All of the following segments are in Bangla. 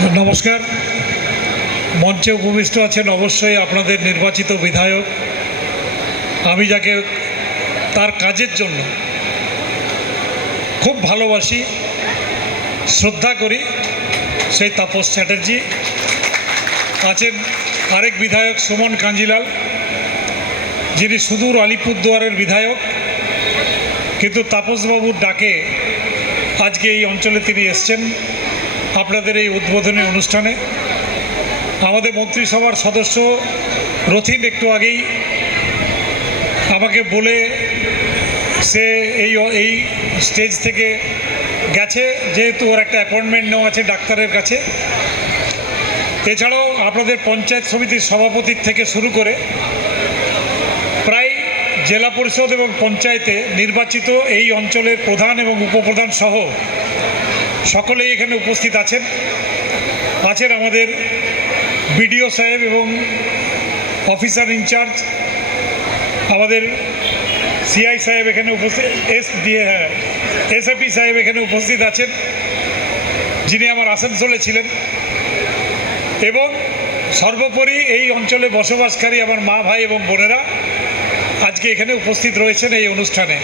নমস্কার। মঞ্চে উপবিষ্ট আছেন অবশ্যই আপনাদের নির্বাচিত বিধায়ক। আমি যাকে তার কাজের জন্য খুব ভালোবাসি, শ্রদ্ধা করি, সেই তাপস চ্যাটার্জি। আছেন আরেক বিধায়ক সুমন কাঞ্জিলাল, যিনি সুদূর আলিপুরদুয়ারের বিধায়ক। কিন্তু তাপসবাবুর ডাকে আজকে এই অঞ্চলে তিনি এসছেন। আপনাদের এই উদ্বোধনী অনুষ্ঠানে আমাদের মন্ত্রিসভার সদস্য রথিন একটু আগেই আমাকে বলে সে এই এই স্টেজ থেকে গেছে, যেহেতু ওর একটা অ্যাপয়েন্টমেন্ট নেওয়া আছে ডাক্তারের কাছে। এছাড়াও আপনাদের পঞ্চায়েত সমিতির সভাপতির থেকে শুরু করে প্রায় জেলা পরিষদ এবং পঞ্চায়েতে নির্বাচিত এই অঞ্চলের প্রধান এবং উপপ্রধান সহ সকলেই এখানে উপস্থিত আছেন। আছেন আমাদের বিডিও সাহেব এবং অফিসার ইনচার্জ আমাদের সিআই সাহেব এখানে উপস্থিত, এস দিয়ে এসএপি সাহেব এখানে উপস্থিত আছেন, যিনি আমার আসানসোলে ছিলেন। এবং সর্বোপরি এই অঞ্চলে বসবাসকারী আমার মা, ভাই এবং বোনেরা আজকে এখানে উপস্থিত রয়েছেন এই অনুষ্ঠানে।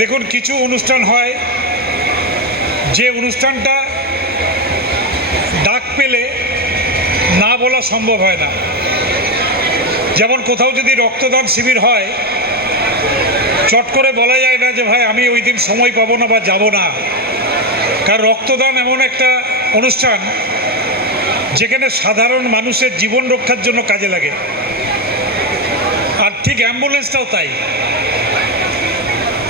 দেখুন, কিছু অনুষ্ঠান হয় যে অনুষ্ঠানটা ডাক পেলে না বলা সম্ভব হয় না। যেমন কোথাও যদি রক্তদান শিবির হয়, চট করে বলা যায় না যে, ভাই, আমি ওই দিন সময় পাবো না বা যাব না। কারণ রক্তদান এমন একটা অনুষ্ঠান যেখানে সাধারণ মানুষের জীবন রক্ষার জন্য কাজে লাগে। আর ঠিক অ্যাম্বুলেন্সটাও তাই।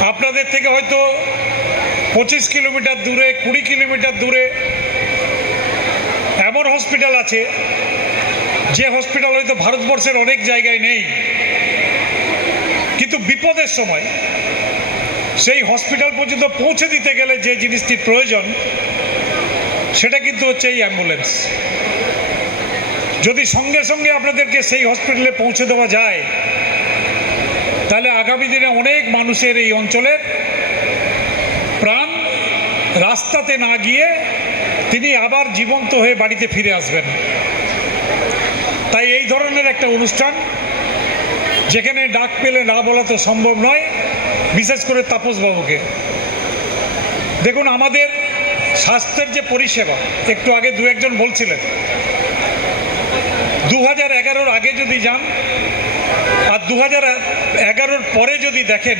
আপনাদের থেকে হয়তো পঁচিশ কিলোমিটার দূরে, কুড়ি কিলোমিটার দূরে এমন হসপিটাল আছে, যে হসপিটাল হয়তো ভারতবর্ষের অনেক জায়গায় নেই, কিন্তু বিপদের সময় সেই হসপিটাল পর্যন্ত পৌঁছে দিতে গেলে যে জিনিসটির প্রয়োজন, সেটা কিন্তু হচ্ছে এই অ্যাম্বুলেন্স যদি সঙ্গে সঙ্গে আপনাদেরকে সেই হসপিটালে পৌঁছে দেওয়া যায়, তাহলে আগামী দিনে অনেক মানুষের এই অঞ্চলের রাস্তাতে না গিয়ে তিনি আবার জীবন্ত হয়ে বাড়িতে ফিরে আসবেন। তাই এই ধরনের একটা অনুষ্ঠান, যেখানে ডাক পেলে না বলা তো সম্ভব নয়, বিশেষ করে তাপসবাবুকে। দেখুন, আমাদের স্বাস্থ্যের যে পরিষেবা, একটু আগে দু একজন বলছিলেন দু হাজার আগে যদি যান, আর দু হাজার পরে যদি দেখেন,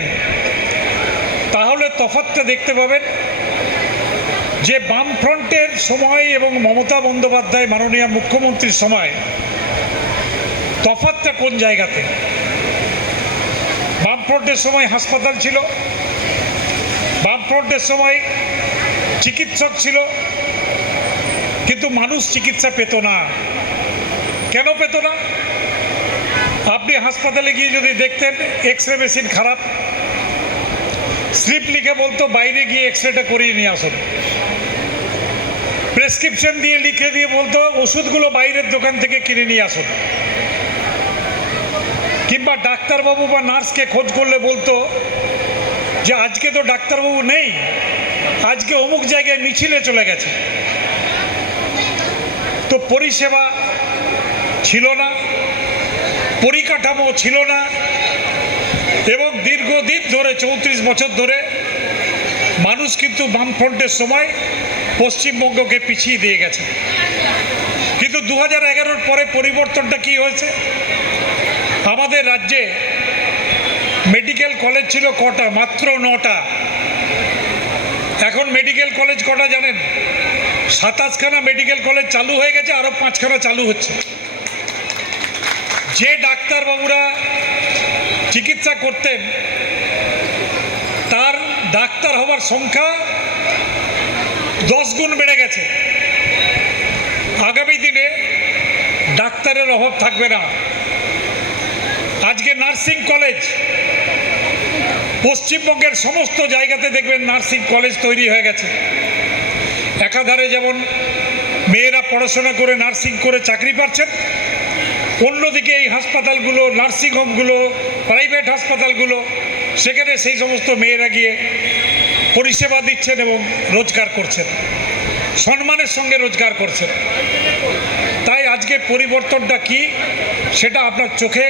তাহলে তফাতটা দেখতে পাবেন যে বামফ্রন্টের সময় এবং মমতা বন্দ্যোপাধ্যায় মাননীয় মুখ্যমন্ত্রীর সময় তফাতটা কোন জায়গাতে? বামফ্রন্টের সময় হাসপাতাল ছিল, বামফ্রন্টের সময় চিকিৎসক ছিল, কিন্তু মানুষ চিকিৎসা পেত না। কেন পেত না? আপনি হাসপাতালে গিয়ে যদি দেখতেন এক্স রে মেশিন খারাপ, স্লিপ লিখে বলতো, বাইরে গিয়ে এক্স রেটা করিয়ে নিয়ে আসুন। প্রেসক্রিপশন দিয়ে লিখে দিয়ে বলতো ওষুধগুলো বাইরের দোকান থেকে কিনে নিয়ে আসুন। কিংবা ডাক্তারবাবু বা নার্সকে খোঁজ করলে বলতো যে, আজকে তো ডাক্তারবাবু নেই, আজকে অমুক জায়গায় মিছিলে চলে গেছে। তো পরিষেবা ছিল না, পরিকাঠামো ছিল না, এবং দীর্ঘদিন ধরে, চৌত্রিশ বছর ধরে মানুষ কিন্তু বামফ্রন্টের সময় পশ্চিমবঙ্গকে পিছিয়ে দিয়ে গেছে। কিন্তু দু হাজার পরে পরিবর্তনটা কি হয়েছে? আমাদের রাজ্যে মেডিকেল কলেজ ছিল কটা? মাত্র নটা। এখন মেডিকেল কলেজ কটা জানেন? সাতাশখানা মেডিকেল কলেজ চালু হয়ে গেছে আরও পাঁচখানা চালু হচ্ছে। যে ডাক্তারবাবুরা চিকিৎসা করতেন, তার ডাক্তার হওয়ার সংখ্যা দশ গুণ বেড়ে গেছে। আগামী দিনে ডাক্তারের অভাব থাকবে না। আজকে নার্সিং কলেজ, পশ্চিমবঙ্গের সমস্ত জায়গাতে দেখবেন নার্সিং কলেজ তৈরি হয়ে গেছে। একাধারে যেমন মেয়েরা পড়াশোনা করে নার্সিং করে চাকরি পাচ্ছেন, অন্যদিকে এই হাসপাতালগুলো নার্সিংহোমগুলো প্রাইভেট হাসপাতালগুলো, সেখানে সেই সমস্ত মেয়েরা গিয়ে পরিষেবা দিচ্ছেন এবং রোজগার করছেন। সম্মানের সঙ্গে রোজগার করছেন। তাই আজকে পরিবর্তনটা কি, সেটা আপনার চোখে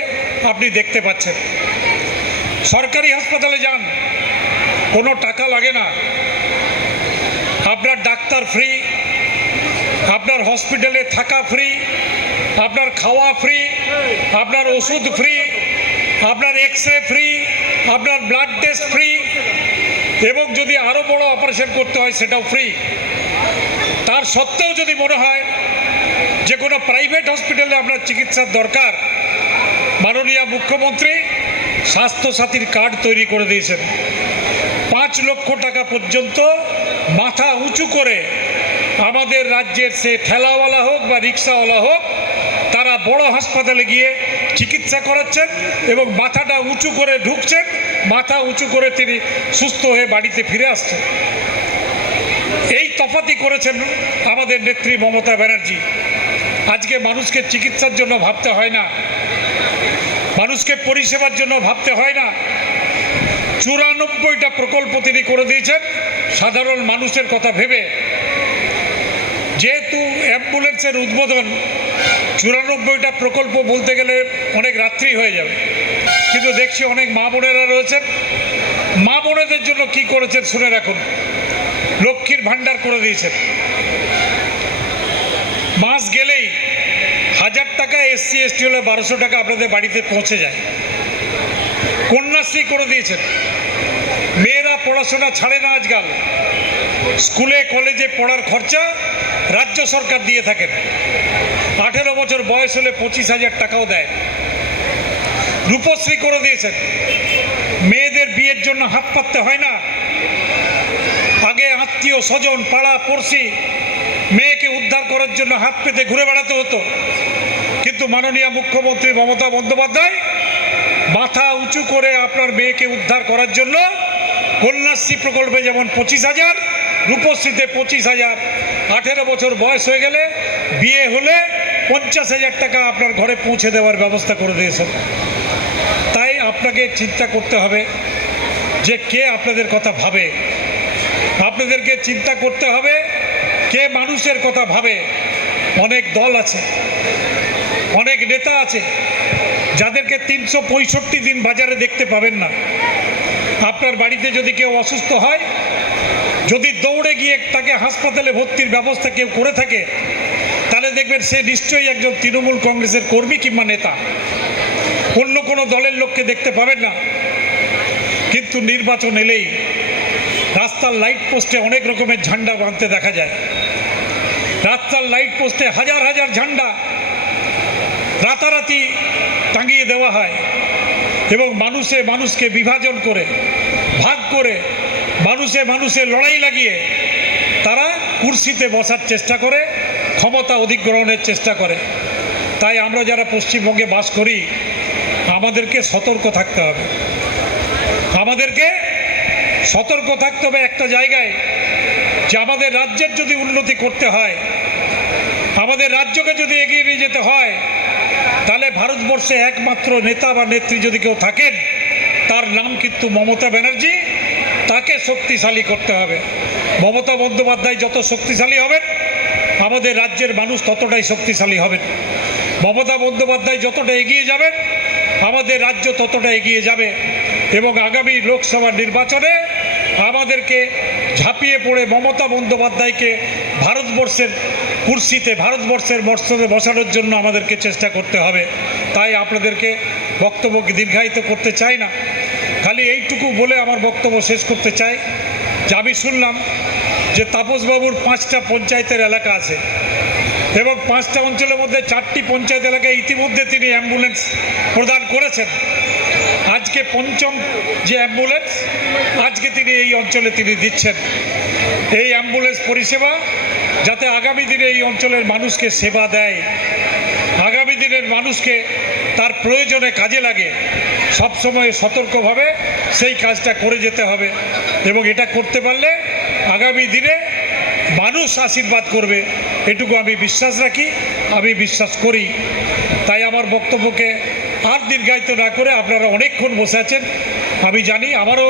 আপনি দেখতে পাচ্ছেন। সরকারি হাসপাতালে যান, কোনো টাকা লাগে না। আপনার ডাক্তার ফ্রি, আপনার হসপিটালে থাকা ফ্রি, আপনার খাওয়া ফ্রি, আপনার ওষুধ ফ্রি, আপনার এক্স রে ফ্রি, আপনার ব্লাড টেস্ট ফ্রি এবং যদি আরও বড় অপারেশন করতে হয়, সেটাও ফ্রি তার সত্ত্বেও যদি মনে হয় যে কোনো প্রাইভেট হসপিটালে আপনার চিকিৎসার দরকার, মাননীয় মুখ্যমন্ত্রী স্বাস্থ্যসাথীর কার্ড তৈরি করে দিয়েছেন। পাঁচ লক্ষ টাকা পর্যন্ত মাথা উঁচু করে আমাদের রাজ্যের সে ঠেলাওয়ালা হোক বা রিক্সাওয়ালা হোক, তারা বড় হাসপাতালে গিয়ে চিকিৎসা করাচ্ছেন এবং মাথাটা উঁচু করে ঢুকছেন। মাথা উঁচু করে তিনি সুস্থ হয়ে বাড়িতে ফিরে আসছেন। এই তফাতি করেছেন আমাদের নেত্রী মমতা ব্যানার্জি। আজকে মানুষকে চিকিৎসার জন্য ভাবতে হয় না। মানুষকে পরিষেবার জন্য ভাবতে হয় না। চুরানব্বইটা প্রকল্প তিনি করে দিয়েছেন, সাধারণ মানুষের কথা ভেবে। যেহেতু অ্যাম্বুলেন্সের উদ্বোধন চুরানব্বইটা প্রকল্প বলতে গেলে অনেক রাত্রি হয়ে যাবে। কিন্তু দেখছি অনেক মা বোনেরা রয়েছেন। মা বোনেদের জন্য কি করেছেন শুনে রাখুন। লক্ষ্মীর ভাণ্ডার করে দিয়েছেন। মাস গেলেই হাজার টাকা এসসি, এসটি হলে বারোশো টাকা আপনাদের বাড়িতে পৌঁছে যায়। কন্যাশ্রী করে দিয়েছেন। মেয়েরা পড়াশোনা ছাড়ে না আজকাল। স্কুলে, কলেজে পড়ার খরচা রাজ্য সরকার দিয়ে থাকেন। আঠেরো বছর বয়স হলে পঁচিশ হাজার টাকাও দেয়। রূপশ্রী করে দিয়েছেন। মেয়েদের বিয়ের জন্য হাত পাততে হয় না। আগে আত্মীয় স্বজন, পাড়া, পড়শি মেয়েকে উদ্ধার করার জন্য হাত পেতে ঘুরে বেড়াতে হতো। কিন্তু মাননীয় মুখ্যমন্ত্রী মমতা বন্দ্যোপাধ্যায় মাথা উঁচু করে আপনার মেয়েকে উদ্ধার করার জন্য কন্যাশ্রী প্রকল্পে যেমন পঁচিশ হাজার, রূপশ্রীতে পঁচিশ হাজার। আঠেরো বছর বয়স হয়ে গেলে বিয়ে হলে পঞ্চাশ হাজার টাকা আপনার ঘরে পৌঁছে দেওয়ার ব্যবস্থা করে দিয়েছেন। তাই আপনাকে চিন্তা করতে হবে যে কে আপনাদের কথা ভাবে। আপনাদেরকে চিন্তা করতে হবে কে মানুষের কথা ভাবে। অনেক দল আছে, অনেক নেতা আছে, যাদেরকে তিনশো পঁয়ষট্টি দিন বাজারে দেখতে পাবেন না। আপনার বাড়িতে যদি কেউ অসুস্থ হয়, যদি দৌড়ে গিয়ে তাকে হাসপাতালে ভর্তির ব্যবস্থা কেউ করে থাকে দেখবেন সে নিশ্চয়ই একজন তৃণমূল কংগ্রেসের কর্মী কিংবা নেতা। অন্য কোনো দলের লোককে দেখতে পাবেন না। কিন্তু নির্বাচন এলেই রাস্তার লাইট পোস্টে অনেক রকমের ঝান্ডা বাঁধতে দেখা যায়। রাস্তার লাইট পোস্টে হাজার হাজার ঝান্ডা রাতারাতি টাঙিয়ে দেওয়া হয় এবং মানুষে মানুষকে বিভাজন করে, ভাগ করে, মানুষে মানুষে লড়াই লাগিয়ে তারা কুর্সিতে বসার চেষ্টা করে। ক্ষমতা অধিগ্রহণের চেষ্টা করে। তাই আমরা যারা পশ্চিমবঙ্গে বাস করি, আমাদেরকে সতর্ক থাকতে হবে। আমাদেরকে সতর্ক থাকতে হবে একটা জায়গায় যে আমাদের রাজ্যের যদি উন্নতি করতে হয়, আমাদের রাজ্যকে যদি এগিয়ে নিয়ে যেতে হয়, তাহলে ভারতবর্ষে একমাত্র নেতা বা নেত্রী যদি কেউ থাকেন, তার নাম কিন্তু মমতা ব্যানার্জি, তাকে শক্তিশালী করতে হবে। মমতা বন্দ্যোপাধ্যায় যত শক্তিশালী হবেন আমাদের রাজ্যের মানুষ ততটাই শক্তিশালী হবেন মমতা বন্দ্যোপাধ্যায় যতটা এগিয়ে যাবেন আমাদের রাজ্য ততটা এগিয়ে যাবে এবং আগামী লোকসভা নির্বাচনে আমাদেরকে ঝাঁপিয়ে পড়ে মমতা বন্দ্যোপাধ্যায়কে ভারতবর্ষের কুর্সিতে, ভারতবর্ষের মর্ষদে বসানোর জন্য আমাদেরকে চেষ্টা করতে হবে। তাই আপনাদেরকে বক্তব্যকে দীর্ঘায়িত করতে চাই না। খালি এইটুকু বলে আমার বক্তব্য শেষ করতে চাই। যে আমি শুনলাম যে তাপসবাবুর পাঁচটা পঞ্চায়েতের এলাকা আছে এবং পাঁচটা অঞ্চলের মধ্যে চারটি পঞ্চায়েত এলাকায় ইতিমধ্যে তিনি অ্যাম্বুলেন্স প্রদান করেছেন। আজকে পঞ্চম যে অ্যাম্বুলেন্স, আজকে তিনি এই অঞ্চলে তিনি দিচ্ছেন। এই অ্যাম্বুলেন্স পরিষেবা যাতে আগামী দিনে এই অঞ্চলের মানুষকে সেবা দেয়, আগামী দিনের মানুষকে তার প্রয়োজনে কাজে লাগে, সবসময় সতর্কভাবে সেই কাজটা করে যেতে হবে এবং এটা করতে পারলে আগামী দিনে মানুষ আশীর্বাদ করবে। এটুকু আমি বিশ্বাস রাখি, আমি বিশ্বাস করি। তাই আমার বক্তব্যকে আর দীর্ঘায়িত না করে আপনারা অনেকক্ষণ বসে আছেন। আমি জানি আমারও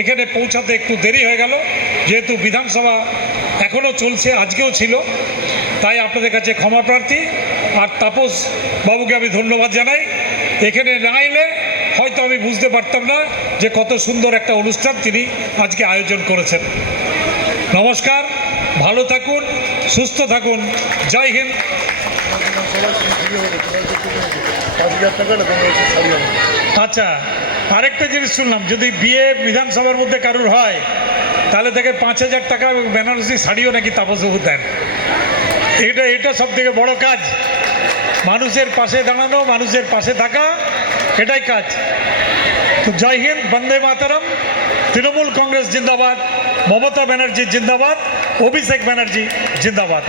এখানে পৌঁছাতে একটু দেরি হয়ে গেল, যেহেতু বিধানসভা এখনও চলছে, আজকেও ছিল। তাই আপনাদের কাছে ক্ষমা প্রার্থী আর তাপস বাবুকে আমি ধন্যবাদ জানাই। এখানে না এলে হয়তো আমি বুঝতে পারতাম না যে কত সুন্দর একটা অনুষ্ঠান তিনি আজকে আয়োজন করেছেন। নমস্কার, ভালো থাকুন, সুস্থ থাকুন, জয় হিন্দ। আচ্ছা আরেকটা জিনিস শুনলাম, যদি বিয়ে বিধানসভার মধ্যে কারুর হয়, তাহলে তাকে পাঁচ হাজার টাকা বেনারসি শাড়িও নাকি তাপসবাবু দেন। এটা এটা সব থেকে বড় কাজ। মানুষের পাশে দাঁড়ানো, মানুষের পাশে থাকা, এটাই কাজ। তো জয় হিন্দ, বন্দে মাতারাম, তৃণমূল কংগ্রেস, জিন্দাবাদ। মমতা ব্যানার্জি জিন্দাবাদ অভিষেক ব্যানার্জি জিন্দাবাদ।